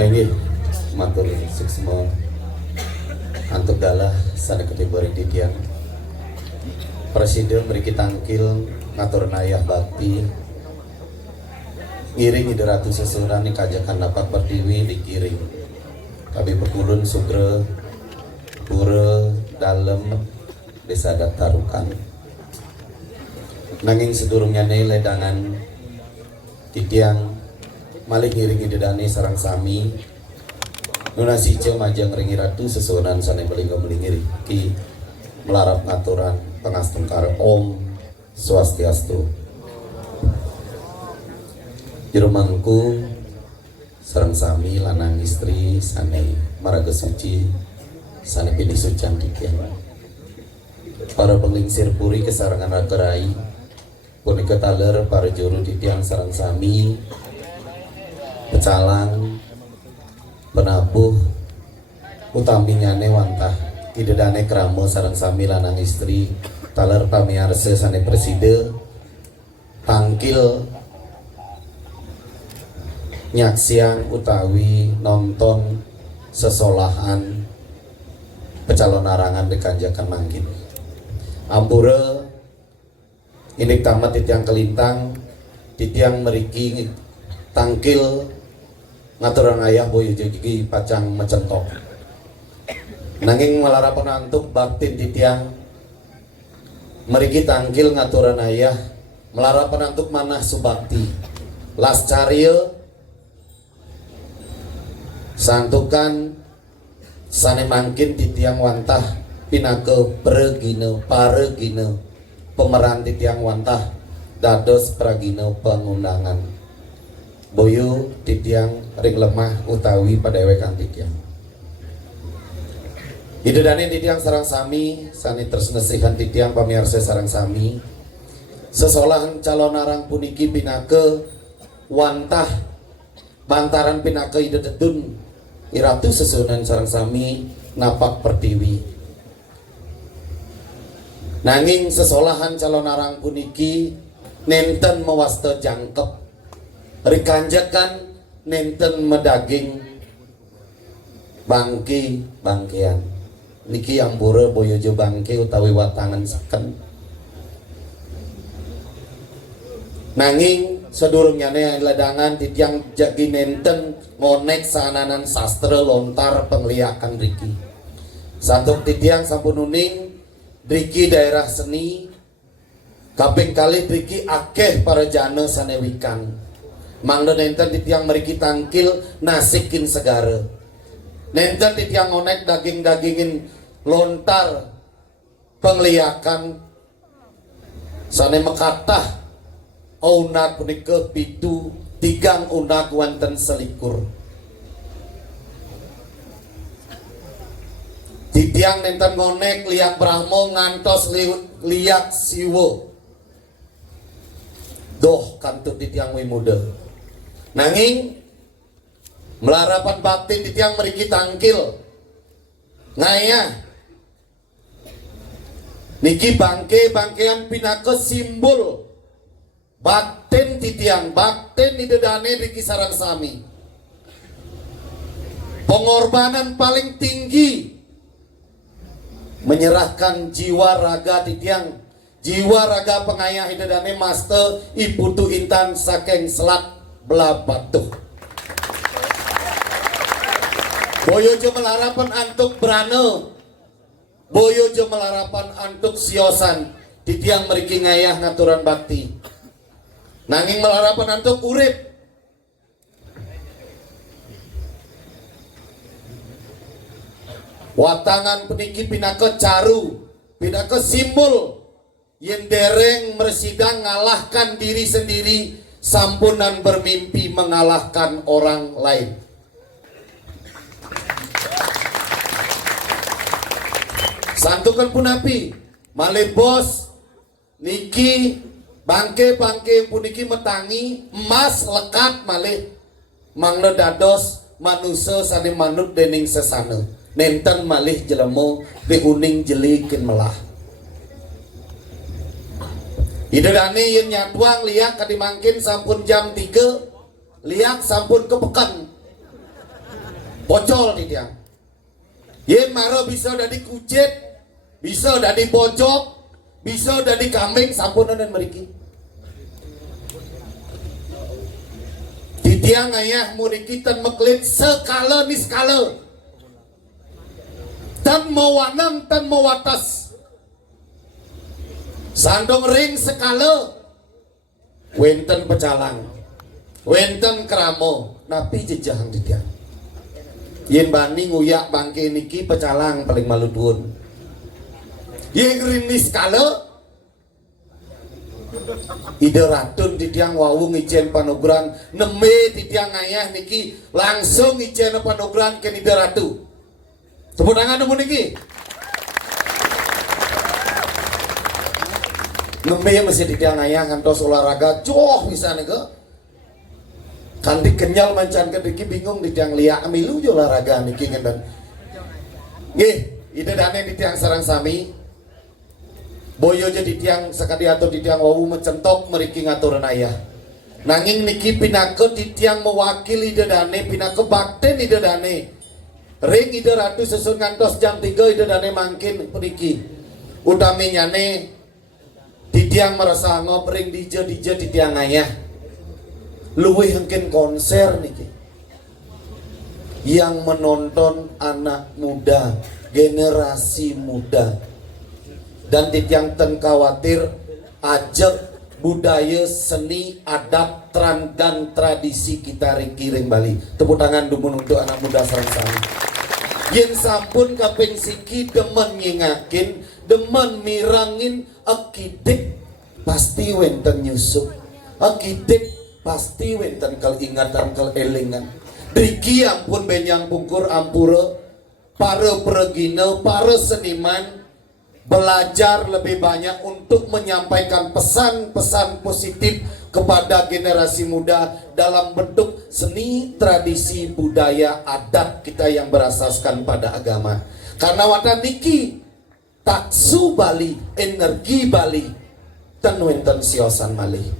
Inggih matur suksma antuk dalah sana ketibari didian Presiden mriki tangkil ngatur nayah bakti ngiring ide ratu sesuran ing kajakan dapat pertiwi dikiring kabi pekulun sugre pura dalem desa Datarukan nanging sedurungnya ledangan titiang malih ngiring ide dani sarang sami nunasi majang ringi ratu sesuran sana belingga melingiri ki melarap ngaturan pengastengkar Om Swastiastu Jerumangku sarang sami lanang istri sane maraga suci sane pini sucan dikian para penglingsir puri kesarangan rakerai punika taler para juru titiang sarang sami pecalang penabuh utaminyane wantah idedane kramo sareng sami lanang istri taler pamiarsa sane preside tangkil nyaksiang utawi nonton sesolahan pecalon arangan dikanjakan mangkin ampura ini tamat titiang kelintang titiang meriki tangkil ngaturan ayah boyo jegi pacang mecentok nanging malarapan antuk baktin titiang meriki tangkil ngaturan ayah melarapan antuk manah subakti las caril santukan sane mangkin titiang wantah pinake pregine paregine pemeran titiang wantah dados pragine pengundangan boyo titiang ring lemah utawi padewekan titiang idedane titiang sarang sami sani tresnesihan titiang pamirsa sarang sami sesolahan calon arang puniki pinake wantah bantaran pinake idedetun iratu sesunan sarang sami napak pertiwi nanging sesolahan calon arang puniki nenten mewasta jangkep rikanjakan nenten medaging bangki bangkean niki yang bura boyojo bangke utawi watangan seken nanging sedurungnya ledangan titiang jagi nenten ngonek sananan sastra lontar pengliakan riki santuk titiang sampun uning riki daerah seni kaping kali riki akeh para jana sanewikan mangdo nenten titiang meriki tangkil nasikin segara nenten titiang ngonek daging-dagingin lontar pengliakan sane mekatah unak punika pitu tigang unak wonten selikur titiang nenten ngonek liak brahmo ngantos liak siwo doh kantut titiang wimuda nanging melarapan baktin titiang meriki tangkil ngaya niki bangkean pinake simbol baktin titiang baktin idedane di kisaran sami pengorbanan paling tinggi menyerahkan jiwa raga titiang jiwa raga pengayah idedane master iputu intan saking selat belah batuh boyojo melarapan antuk brane boyojo melarapan antuk siosan titiang meriki ngayah ngaturan bakti nanging melarapan antuk urip watangan peniki pinake caru pinake simbol yen dereng mersidang ngalahkan diri sendiri sampunan bermimpi mengalahkan orang lain santukan punapi malih bos niki bangke puniki metangi emas lekat malih mangna dados manusia sane manut dening sesana nenten malih jelema diuning jelikin melah idedane yen nyatuang liak kadimangkin sampun jam 3 liak sampun kepekan Pocol tiang. Yen maro bisa dari kucit, bisa dari pojok, bisa dari kambing sampunan dan meriki. Tiang ayah muriki tan meklit sekala ni skala. Tan mawanang tan mawatas. Sandong ring sekala. Wenten pecalang. Wenten keramo. Napi jejahang tiang. Yen bani nguyak bangke niki pecalang paling malu duun. Yen ring ni skala. Ide ratun titiang wawung ijen panugrang neme titiang ayah niki langsung ijen panugrang ke ide ratu. Tepuk tangan nemu niki. Neme masih titiang ayah ngantos olahraga joh misalnya ke kanti kenyal mancan ke niki bingung titiang liak milu jo olahraga niki ngenden. Nggih, ide dane titiang sarang sami. Boyo jadi tiang sekali atau di tiang wawu mencentok meriki ngaturan ayah. Nanging niki pinake di tiang mewakili dedane pinake bakten ide dane. Ring ide ratu sesun ngantos jam 3 ide dane mangkin periki. Utami nyane di tiang merasa ngop ring dije di tiang ayah. Luwih hengkin konser niki. Yang menonton anak muda, generasi muda. Dan titiang ten khawatir ajak budaya seni adat dan tradisi kita ring Bali. Tepuk tangan dumun untuk anak muda sareng sami. Yen sampun kaping siki demen ngingakin, demen mirangin akidik pasti wenten nyusup. Akidik pasti wenten ingatan elingan. Driki ampun benyang pungkur ampura para peregina, para seniman belajar lebih banyak untuk menyampaikan pesan-pesan positif kepada generasi muda dalam bentuk seni, tradisi, budaya, adat kita yang berasaskan pada agama. Karena wata niki taksu Bali, energi Bali, ten wenten siosan malih.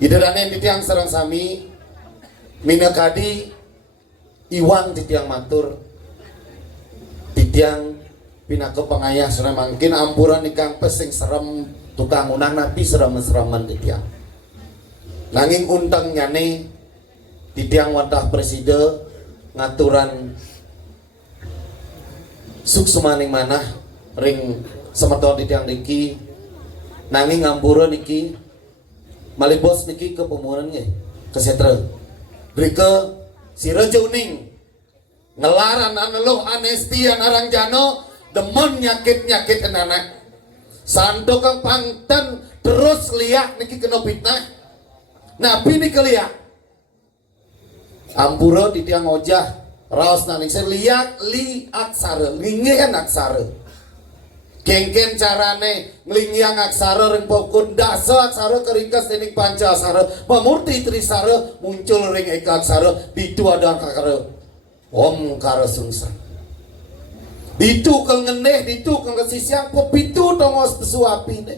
Idedane titiang sareng sami minakadi iwang titiang matur. Titiang pinake pengayah sudah mangkin ampuran ikang pesing serem tukang unang napi serem-sereman titiang. Nanging untang nyane titiang watah preside ngaturan suksumaning manah ring semeton titiang niki nanging ngampuran niki malibos niki ke pemuran nge ke setre berike sireja uning ngelaran aneluh anestian arang jano demen nyakit anak santo kang pangten terus liak niki kena fitnah nabi niki liak ampura titiang ojah raos naning saya liak li aksara lingian aksara kengken carane nglingiang aksara ring pokun dasa aksara keringkas dening panca aksara pamurti trisara muncul ring eka aksara bitu ada aksara Om karo sungsan. Ditu kang ngeneh, ditu kang kesisiang, pepitu tongos besuapi ne.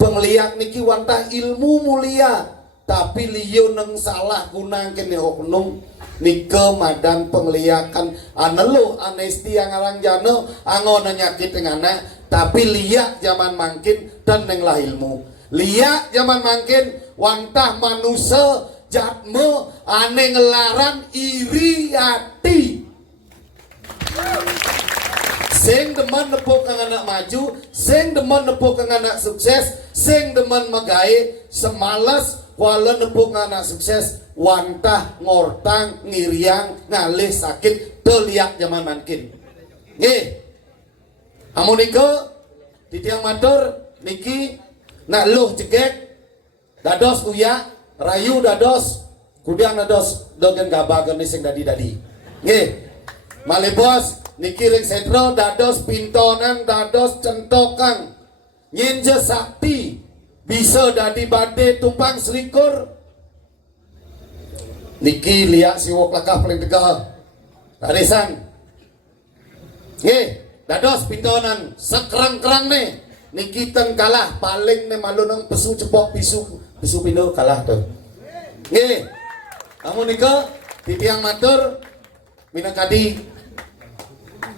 Pengliak niki wantah ilmu mulia, tapi liyo neng salah gunang kene oknum nike madan pengliakan anelo anesti yang arang jano angon nyakit ngana, tapi liak zaman mangkin dan neng lah ilmu. Liak zaman mangkin wantah manusia jatme ane ngelaran iri hati sing demen nepuk kang anak maju, sing demen nepuk kang anak sukses, sing demen magae semalas wala nepuk kang anak sukses wantah ngortang ngiriang ngalih sakit teliak zaman mangkin nggih amun nika titiang matur niki nak luh cegek dados uyak rayu dados kudiang dados dogen gabagan sing dadi-dadi nggih malih bos niki ring setro dados pintonan dados centokang nyinje sakti bisa dadi bade tumpang selikur niki liak siwok lakah paling tegah arisan nggih dados pintonan sekerang-kerang nih niki ten kalah paling ne malu nang pesu cepok pisu pindo kalah tuh nggih Namun nika titiang matur minangkadi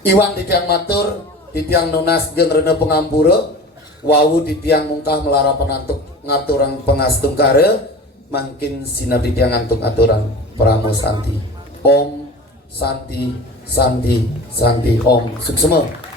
Iwang titiang matur titiang nunas jeung rena pengampura wawu titiang mungkah melarapan antuk ngaturan pengastungkare mangkin sinar titiang antuk aturan pramo santi om santi santi santi om suksema.